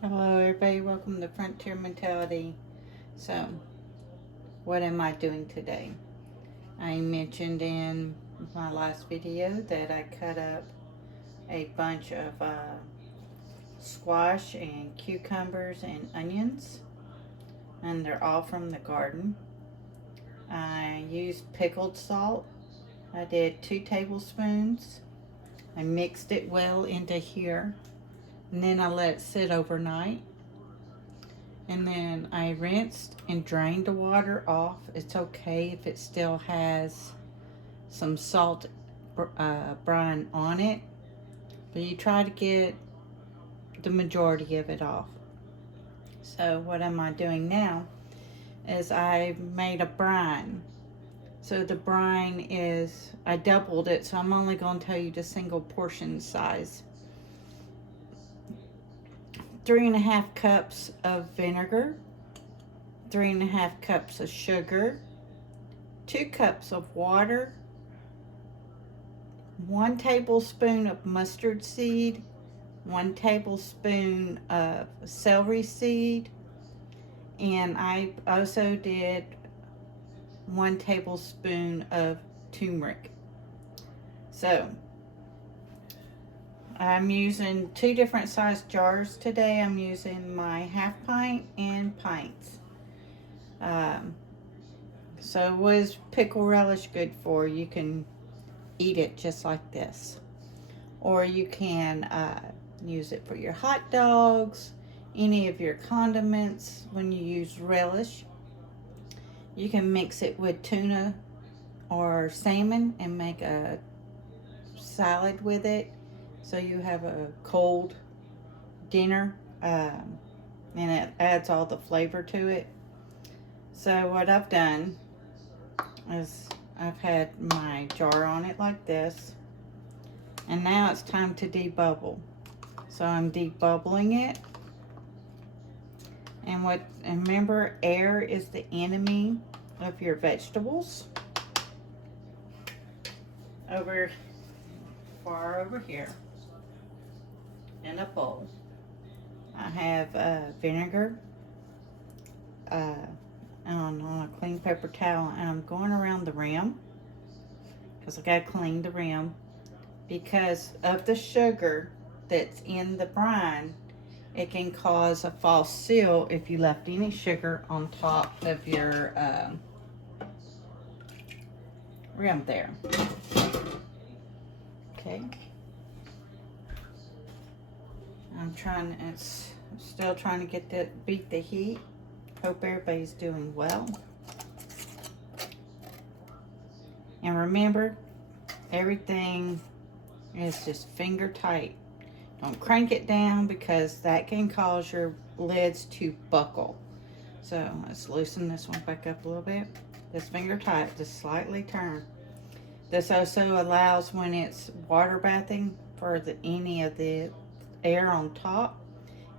Hello everybody, welcome to Frontier Mentality. So, what am I doing today? I mentioned in my last video that I cut up a bunch of squash and cucumbers and onions, and they're all from the garden. I used pickled salt. I did 2 tablespoons. I mixed it well into here, and then I let it sit overnight. And then I rinsed and drained the water off. It's okay if it still has some salt brine on it, but you try to get the majority of it off. So what am I doing now is I made a brine. So the brine is, I doubled it, so I'm only going to tell you the single portion size. 3.5 cups of vinegar, 3.5 cups of sugar, 2 cups of water, 1 tablespoon of mustard seed, 1 tablespoon of celery seed, and I also did 1 tablespoon of turmeric. So I'm using 2 different size jars today. I'm using my half pint and pints. So what is pickle relish good for? You can eat it just like this, or you can use it for your hot dogs, any of your condiments. When you use relish, you can mix it with tuna or salmon and make a salad with it, so you have a cold dinner, and it adds all the flavor to it. So what I've done is I've had my jar on it like this, and now it's time to debubble. So I'm debubbling it, and remember, air is the enemy of your vegetables. Far over here in a bowl, I have vinegar on a clean paper towel, and I'm going around the rim because I gotta clean the rim because of the sugar that's in the brine. It can cause a false seal if you left any sugar on top of your rim there. Okay. I'm still trying to beat the heat. Hope everybody's doing well. And remember, everything is just finger tight. Don't crank it down because that can cause your lids to buckle. So let's loosen this one back up a little bit. Just finger tight, just slightly turn. This also allows, when it's water bathing, for any of the air on top,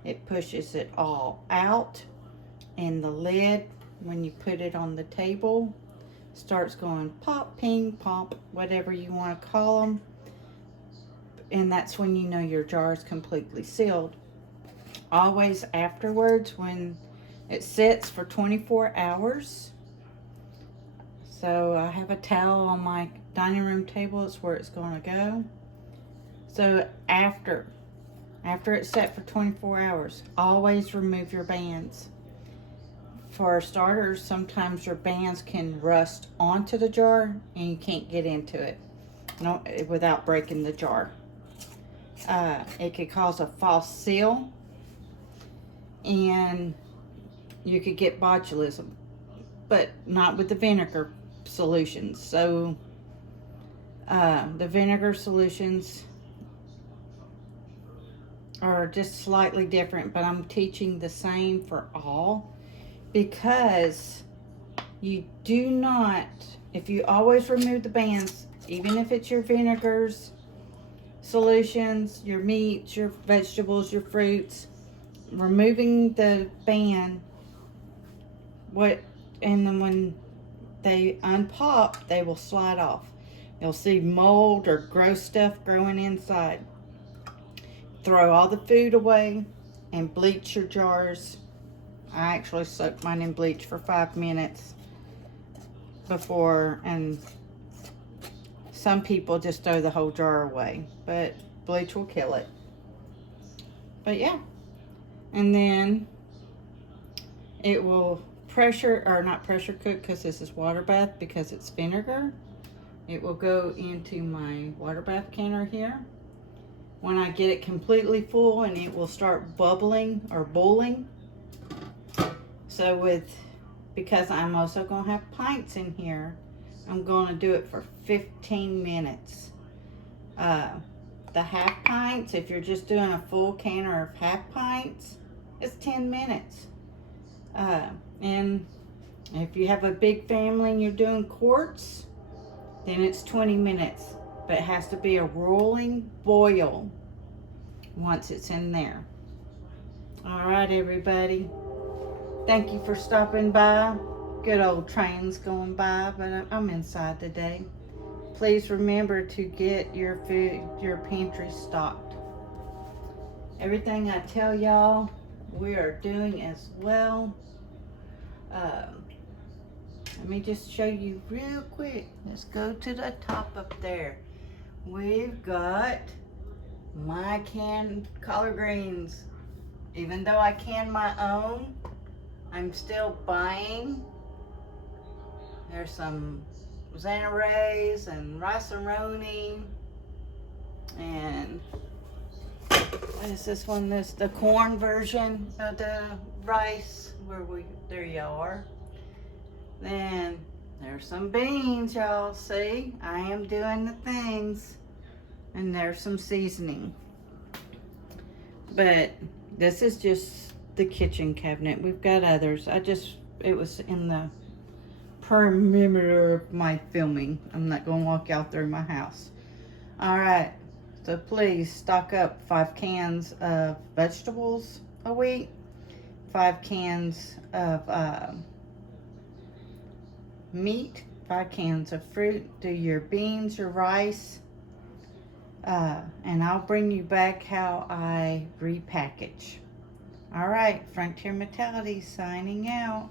it pushes it all out, and the lid, when you put it on the table, starts going pop, ping, pop, whatever you want to call them, and that's when you know your jar is completely sealed. Always afterwards, when it sits for 24 hours. So I have a towel on my dining room table. It's where it's going to go. So after it's set for 24 hours, always remove your bands. For starters, sometimes your bands can rust onto the jar and you can't get into it without breaking the jar. It could cause a false seal, and you could get botulism, but not with the vinegar solutions. So the vinegar solutions are just slightly different, but I'm teaching the same for all, because you do not, if you always remove the bands, even if it's your vinegars, solutions, your meats, your vegetables, your fruits, removing the band, and then when they unpop, they will slide off. You'll see mold or gross stuff growing inside. Throw all the food away. and bleach your jars. I actually soaked mine in bleach for 5 minutes before, and some people just throw the whole jar away, but bleach will kill it. But yeah, and then it will not pressure cook, because this is water bath, because it's vinegar. It will go into my water bath canner here. When I get it completely full, and it will start bubbling or boiling. So because I'm also going to have pints in here, I'm going to do it for 15 minutes. The half pints, if you're just doing a full canner of half pints, it's 10 minutes. And if you have a big family and you're doing quarts, then it's 20 minutes. But it has to be a rolling boil once it's in there. All right, everybody. Thank you for stopping by. Good old trains going by, but I'm inside today. Please remember to get your food, your pantry stocked. Everything I tell y'all, we are doing as well. Let me just show you real quick. Let's go to the top up there. We've got my canned collard greens. Even though I can my own, I'm still buying. There's some Xanarais and rice-a-roni, and what is this one? This the corn version of the rice. There y'all are. Then there's some beans, y'all. See, I am doing the things, and there's some seasoning. But this is just the kitchen cabinet. We've got others. It was in the perimeter of my filming. I'm not going to walk out through my house. All right, so please stock up 5 cans of vegetables a week, 5 cans of meat, 5 cans of fruit. Do your beans, your rice, and I'll bring you back how I repackage. All right, Frontier Mentality signing out.